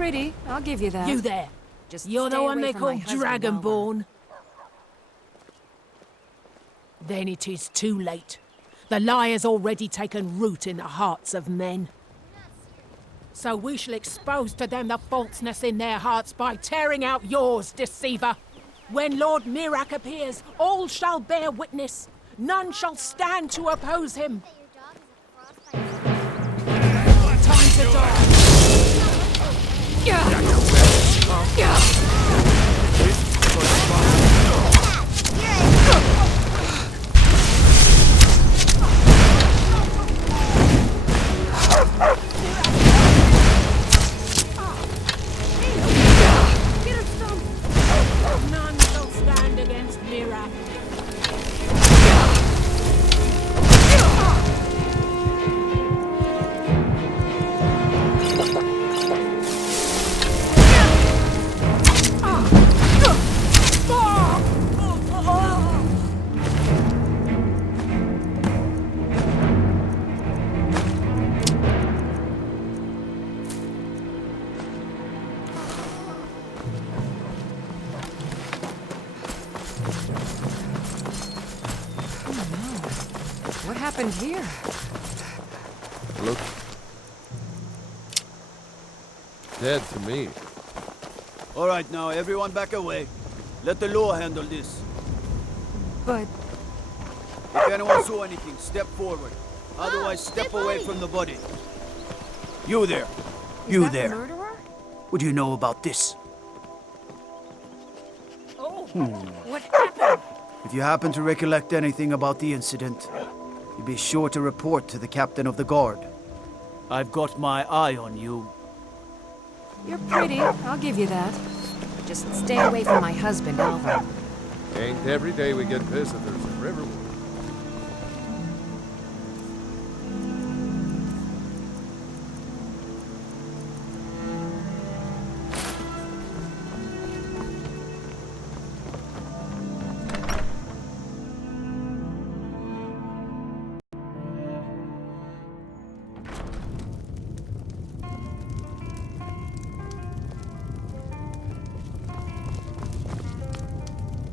pretty, I'll give you that. You there. Just You're the stay one away they from call my husband, Oliver. Dragonborn. Then it is too late. The lie has already taken root in the hearts of men. So we shall expose to them the falseness in their hearts by tearing out yours, deceiver. When Lord Mirak appears, all shall bear witness. None shall stand to oppose him. Time to die. None shall stand against Mirak. What happened here? Look. Dead to me. All right, now everyone back away. Let the law handle this. But If anyone saw anything, step forward. Otherwise, step away from the body. You there. is You that there. the murderer? What do you know about this? Oh, what happened? If you happen to recollect anything about the incident, you be sure to report to the captain of the guard. I've got my eye on you. You're pretty, I'll give you that. Just stay away from my husband, Oliver. Ain't every day we get visitors in Riverwood.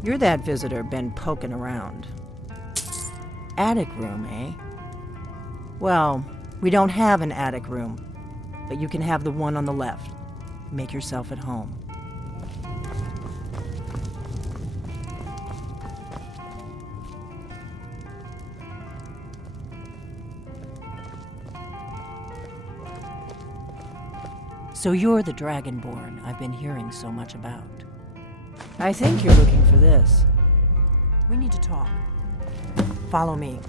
You're that visitor been poking around. Attic room, eh? Well, we don't have an attic room, but you can have the one on the left. Make yourself at home. So you're the Dragonborn I've been hearing so much about. I think you're looking for this. We need to talk. Follow me.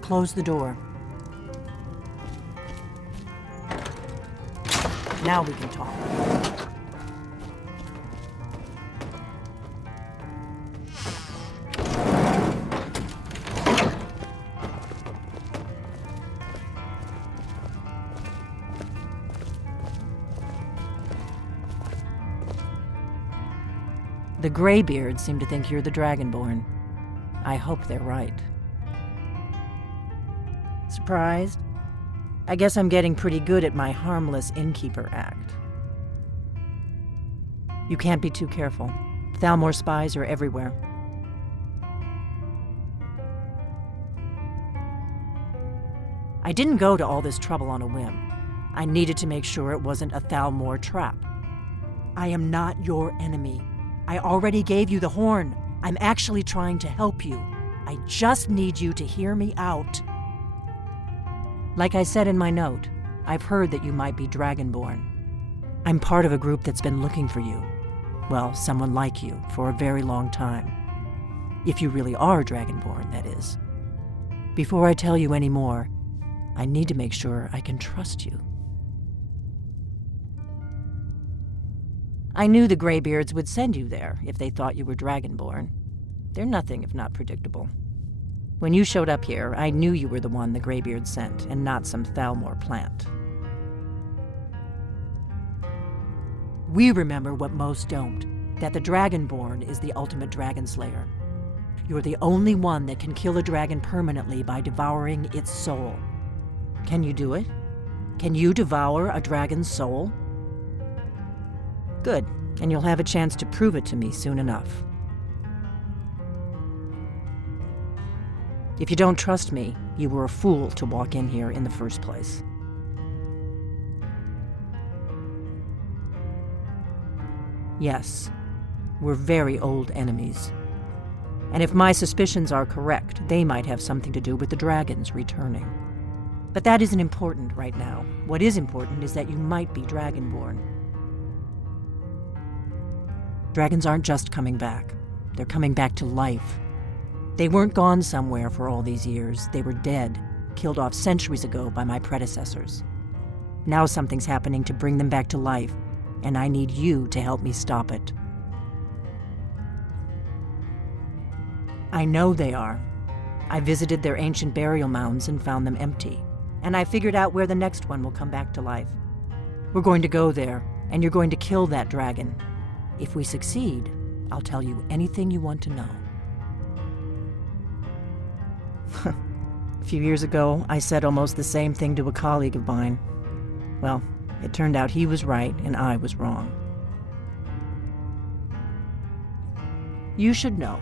Close the door. Now we can talk. The Greybeards seem to think you're the Dragonborn. I hope they're right. Surprised? I guess I'm getting pretty good at my harmless innkeeper act. You can't be too careful. Thalmor spies are everywhere. I didn't go to all this trouble on a whim. I needed to make sure it wasn't a Thalmor trap. I am not your enemy. I already gave you the horn. I'm actually trying to help you. I just need you to hear me out. Like I said in my note, I've heard that you might be Dragonborn. I'm part of a group that's been looking for you. Well, someone like you, for a very long time. If you really are Dragonborn, that is. Before I tell you any more, I need to make sure I can trust you. I knew the Greybeards would send you there if they thought you were Dragonborn. They're nothing if not predictable. When you showed up here, I knew you were the one the Greybeard sent, and not some Thalmor plant. We remember what most don't, that the Dragonborn is the ultimate dragon slayer. You're the only one that can kill a dragon permanently by devouring its soul. Can you do it? Can you devour a dragon's soul? Good, and you'll have a chance to prove it to me soon enough. If you don't trust me, you were a fool to walk in here in the first place. Yes, we're very old enemies. And if my suspicions are correct, they might have something to do with the dragons returning. But that isn't important right now. What is important is that you might be Dragonborn. Dragons aren't just coming back. They're coming back to life. They weren't gone somewhere for all these years. They were dead, killed off centuries ago by my predecessors. Now something's happening to bring them back to life, and I need you to help me stop it. I know they are. I visited their ancient burial mounds and found them empty, and I figured out where the next one will come back to life. We're going to go there, and you're going to kill that dragon. If we succeed, I'll tell you anything you want to know. A few years ago, I said almost the same thing to a colleague of mine. Well, it turned out he was right and I was wrong. You should know.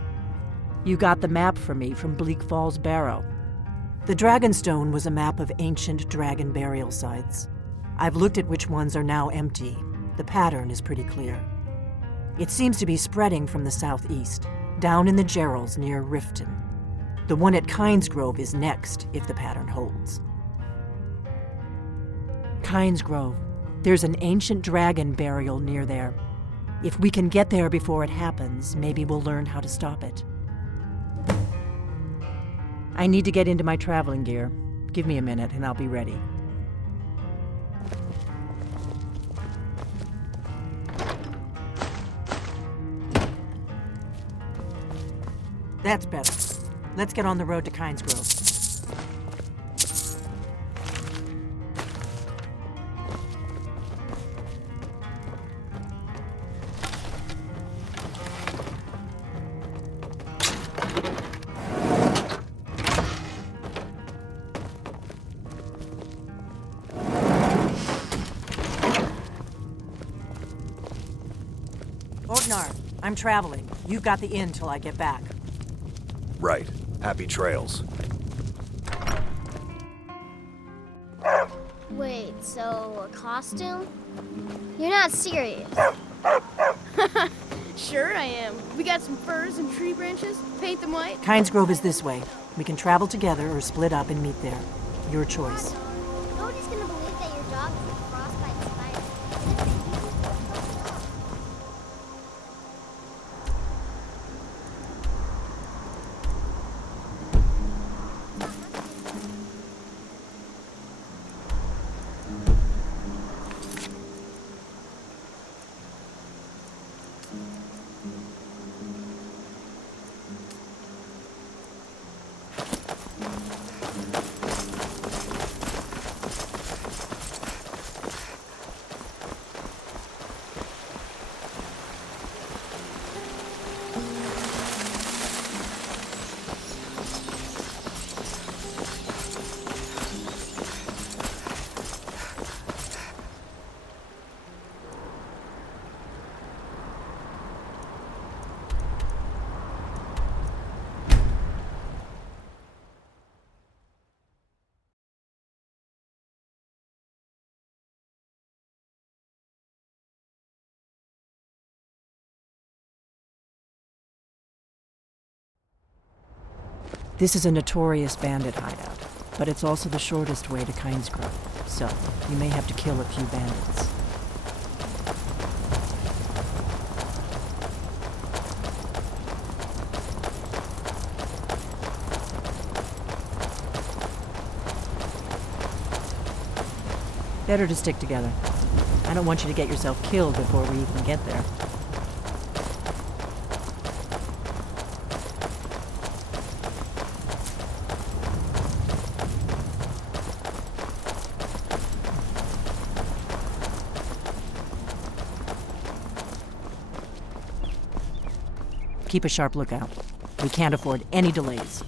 You got the map for me from Bleak Falls Barrow. The Dragonstone was a map of ancient dragon burial sites. I've looked at which ones are now empty. The pattern is pretty clear. It seems to be spreading from the southeast, down in the Gerals near Riften. The one at Kynesgrove is next, if the pattern holds. Kynesgrove. There's an ancient dragon burial near there. If we can get there before it happens, maybe we'll learn how to stop it. I need to get into my traveling gear. Give me a minute and I'll be ready. That's better. Let's get on the road to Kynesgrove. Ordnar, I'm traveling. You've got the inn till I get back. Right. Happy trails. Wait, so a costume? You're not serious. Sure I am. We got some furs and tree branches. Paint them white. Kynesgrove is this way. We can travel together or split up and meet there. Your choice. Nobody's gonna believe that your dog is a frostbite spider. This is a notorious bandit hideout, but it's also the shortest way to Kynesgrove, so you may have to kill a few bandits. Better to stick together. I don't want you to get yourself killed before we even get there. Keep a sharp lookout. We can't afford any delays.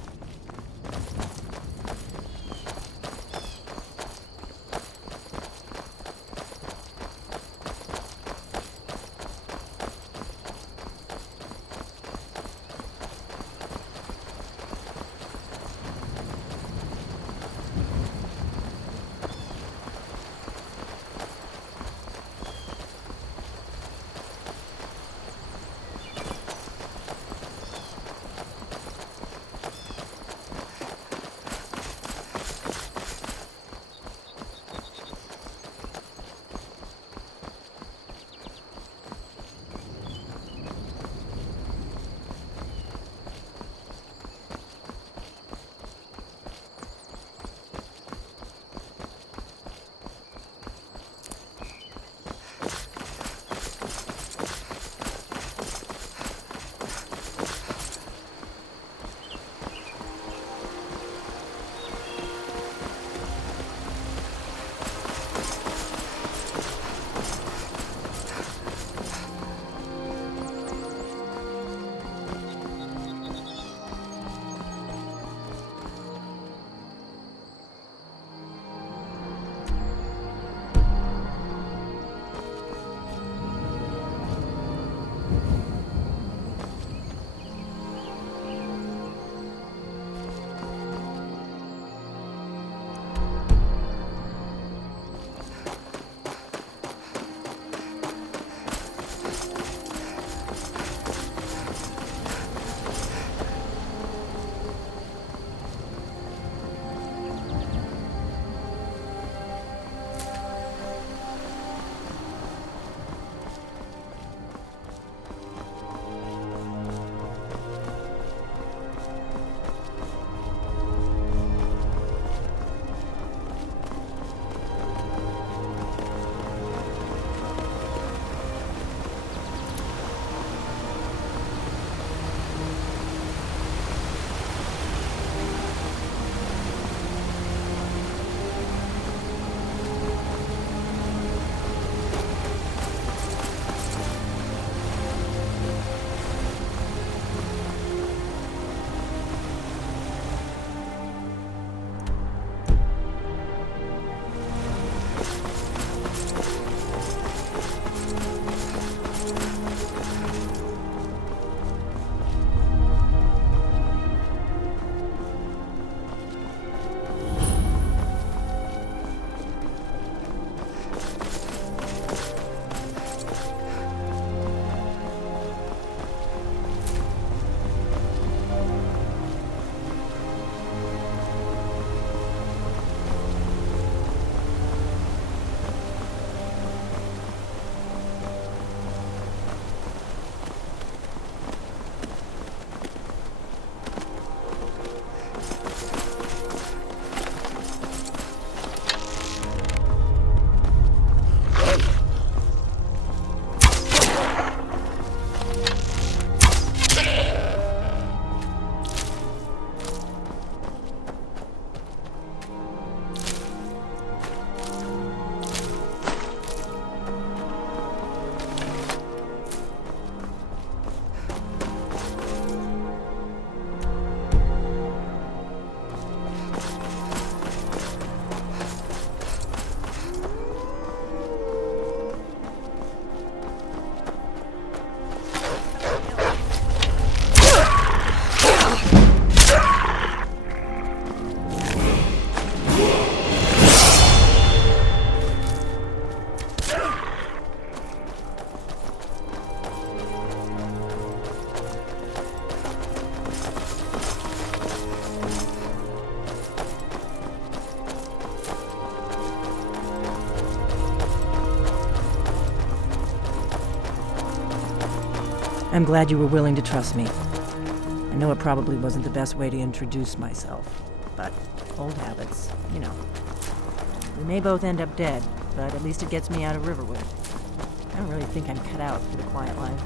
I'm glad you were willing to trust me. I know it probably wasn't the best way to introduce myself, but old habits, you know. We may both end up dead, but at least it gets me out of Riverwood. I don't really think I'm cut out for the quiet life.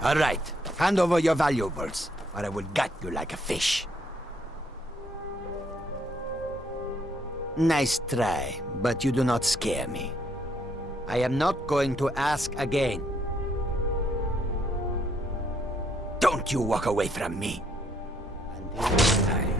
All right. Hand over your valuables, or I will gut you like a fish. Nice try, but you do not scare me. I am not going to ask again. Don't you walk away from me. Until next time.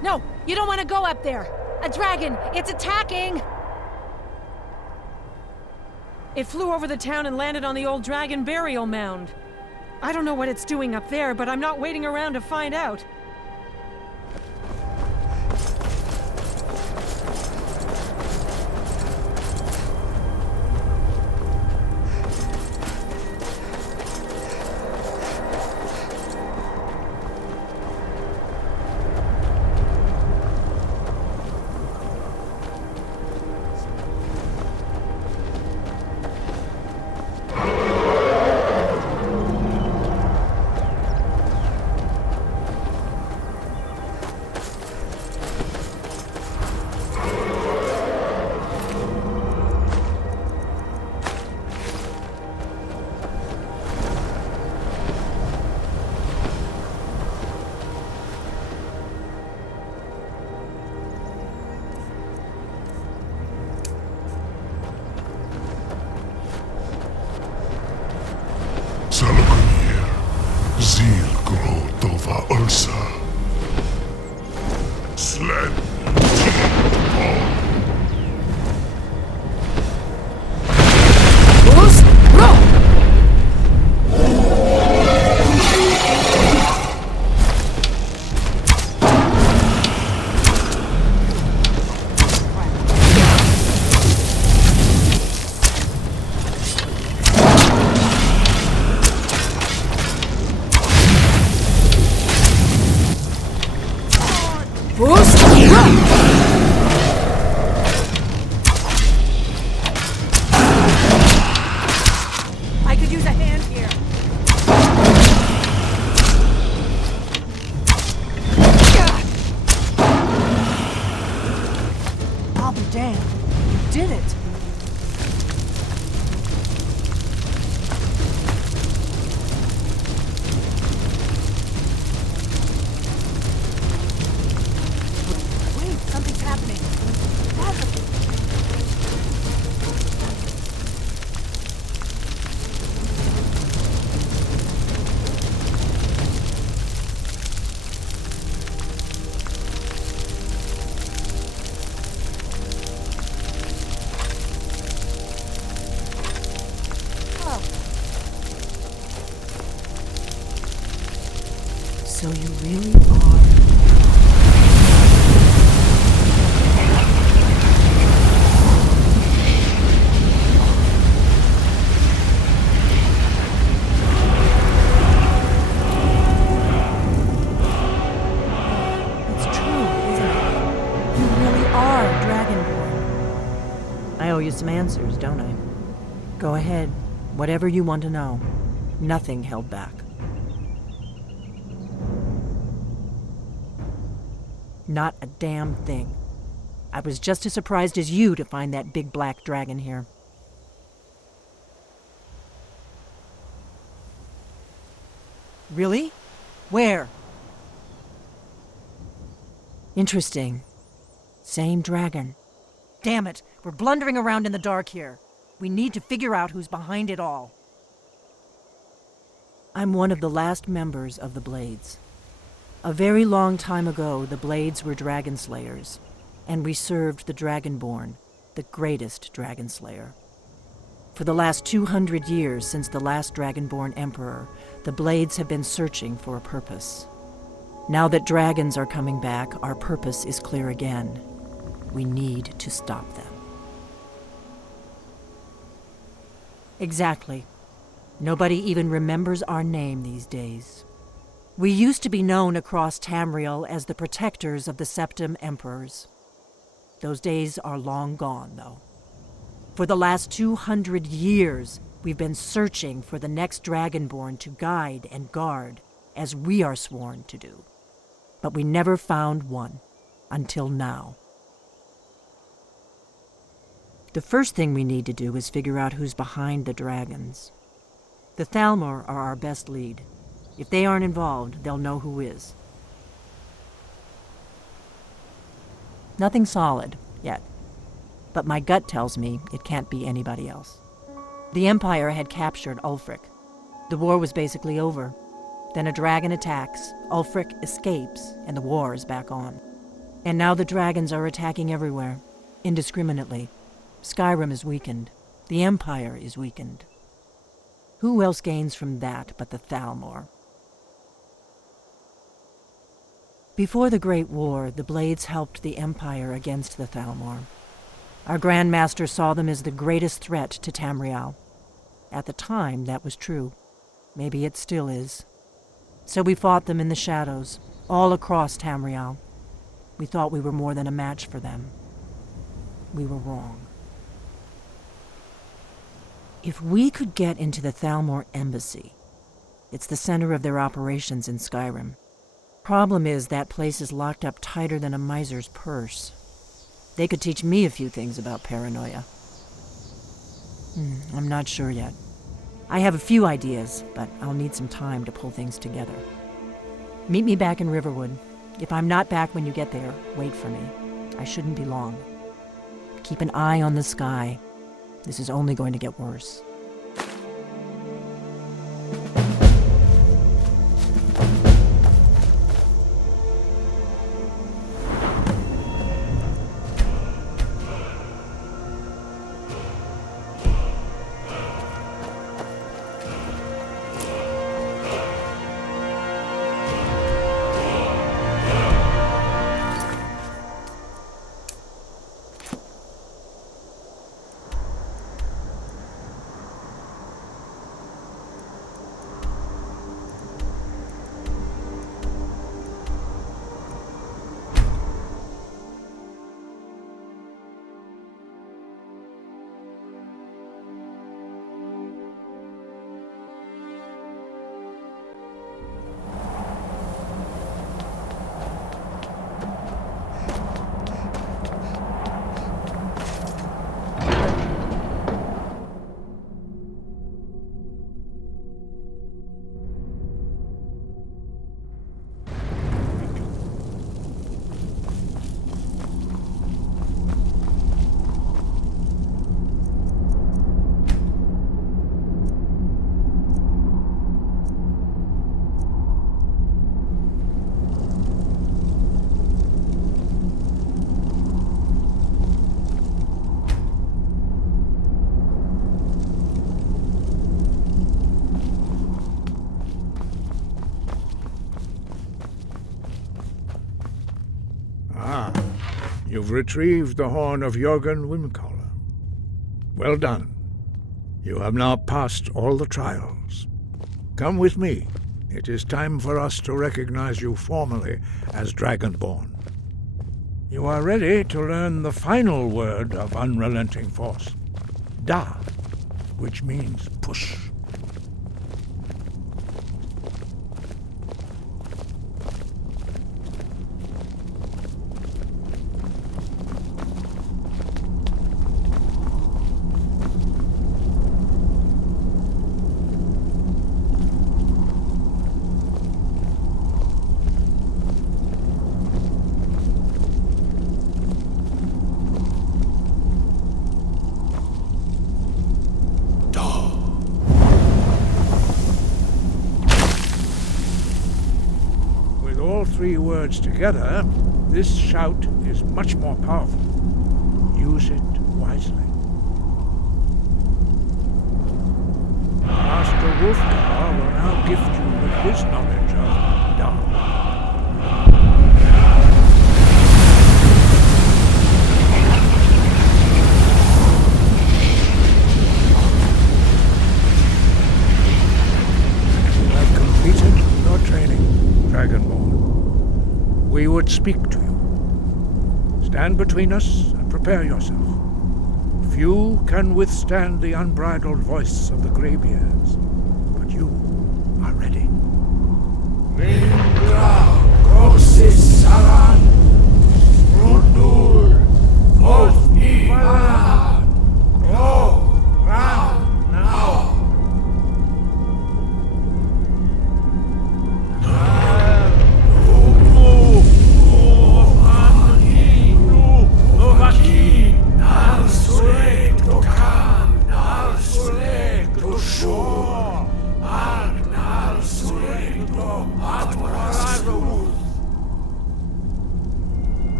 No, you don't want to go up there. A dragon, it's attacking! It flew over the town and landed on the old dragon burial mound. I don't know what it's doing up there, but I'm not waiting around to find out. I could use a hand here. I'll be damned. You did it. Wait, something's happening. So you really are... some answers, don't I? Go ahead. Whatever you want to know. Nothing held back. Not a damn thing. I was just as surprised as you to find that big black dragon here. Really? Where? Interesting. Same dragon. Damn it, we're blundering around in the dark here. We need to figure out who's behind it all. I'm one of the last members of the Blades. A very long time ago, the Blades were dragon slayers, and we served the Dragonborn, the greatest dragon slayer. For the last 200 years since the last Dragonborn Emperor, the Blades have been searching for a purpose. Now that dragons are coming back, our purpose is clear again. We need to stop them. Exactly. Nobody even remembers our name these days. We used to be known across Tamriel as the protectors of the Septim Emperors. Those days are long gone, though. For the last 200 years, we've been searching for the next Dragonborn to guide and guard, as we are sworn to do. But we never found one, until now. The first thing we need to do is figure out who's behind the dragons. The Thalmor are our best lead. If they aren't involved, they'll know who is. Nothing solid, yet. But my gut tells me it can't be anybody else. The Empire had captured Ulfric. The war was basically over. Then a dragon attacks, Ulfric escapes, and the war is back on. And now the dragons are attacking everywhere, indiscriminately. Skyrim is weakened. The Empire is weakened. Who else gains from that but the Thalmor? Before the Great War, the Blades helped the Empire against the Thalmor. Our Grand Master saw them as the greatest threat to Tamriel. At the time, that was true. Maybe it still is. So we fought them in the shadows, all across Tamriel. We thought we were more than a match for them. We were wrong. If we could get into the Thalmor embassy, it's the center of their operations in Skyrim. Problem is that place is locked up tighter than a miser's purse. They could teach me a few things about paranoia. I'm not sure yet. I have a few ideas, but I'll need some time to pull things together. Meet me back in Riverwood. If I'm not back when you get there, wait for me. I shouldn't be long. Keep an eye on the sky. This is only going to get worse. You've retrieved the horn of Jörgen Wimcollar. Well done. You have now passed all the trials. Come with me. It is time for us to recognize you formally as Dragonborn. You are ready to learn the final word of unrelenting force. Da, which means push. All three words together, this shout is much more powerful. Use it wisely. Master Wolfgar will now gift you with his knowledge of Da. You have completed your training, Dragonborn. We would speak to you. Stand between us and prepare yourself. Few can withstand the unbridled voice of the Greybeards, but you are ready.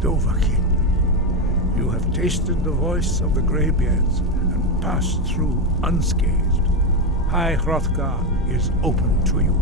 Dovahkiin, you have tasted the voice of the Greybeards and passed through unscathed. High Hrothgar is open to you.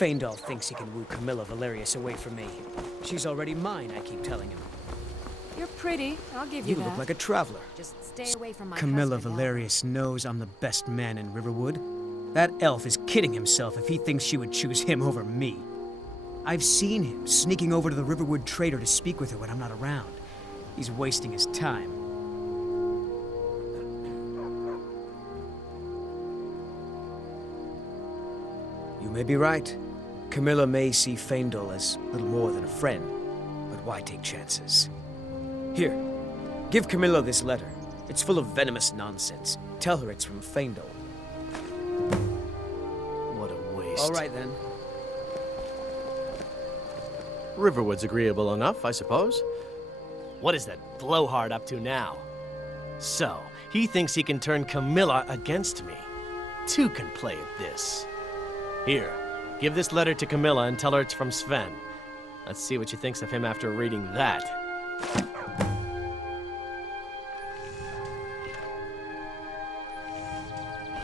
Faendal thinks he can woo Camilla Valerius away from me. She's already mine, I keep telling him. You're pretty. I'll give you that. You look like a traveler. Just stay away from my Camilla husband, Valerius knows I'm the best man in Riverwood. That elf is kidding himself if he thinks she would choose him over me. I've seen him sneaking over to the Riverwood trader to speak with her when I'm not around. He's wasting his time. You may be right. Camilla may see Faendal as little more than a friend, but why take chances? Here, give Camilla this letter. It's full of venomous nonsense. Tell her it's from Faendal. What a waste. All right, then. Riverwood's agreeable enough, I suppose. What is that blowhard up to now? So, he thinks he can turn Camilla against me. Two can play at this. Here, give this letter to Camilla and tell her it's from Sven. Let's see what she thinks of him after reading that.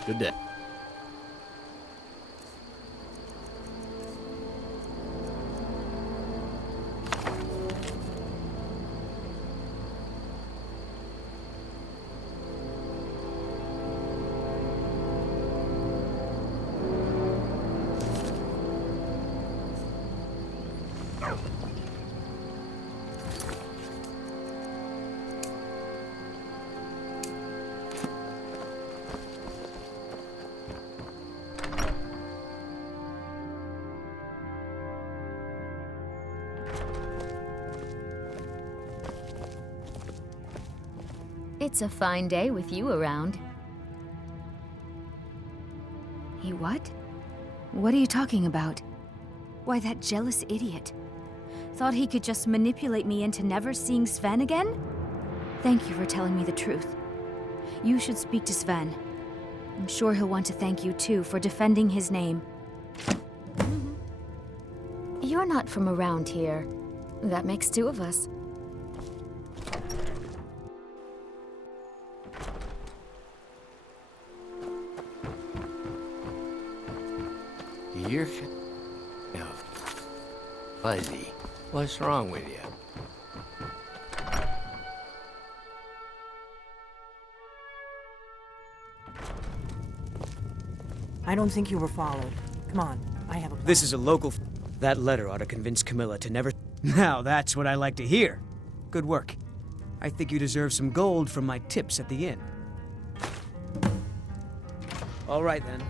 Good day. It's a fine day with you around. He what? What are you talking about? Why, that jealous idiot. Thought he could just manipulate me into never seeing Sven again? Thank you for telling me the truth. You should speak to Sven. I'm sure he'll want to thank you too for defending his name. You're not from around here. That makes two of us. You're fuzzy. What's wrong with you? I don't think you were followed. Come on, I have a plan. This is a local... That letter ought to convince Camilla to never... Now that's what I like to hear. Good work. I think you deserve some gold from my tips at the inn. All right then.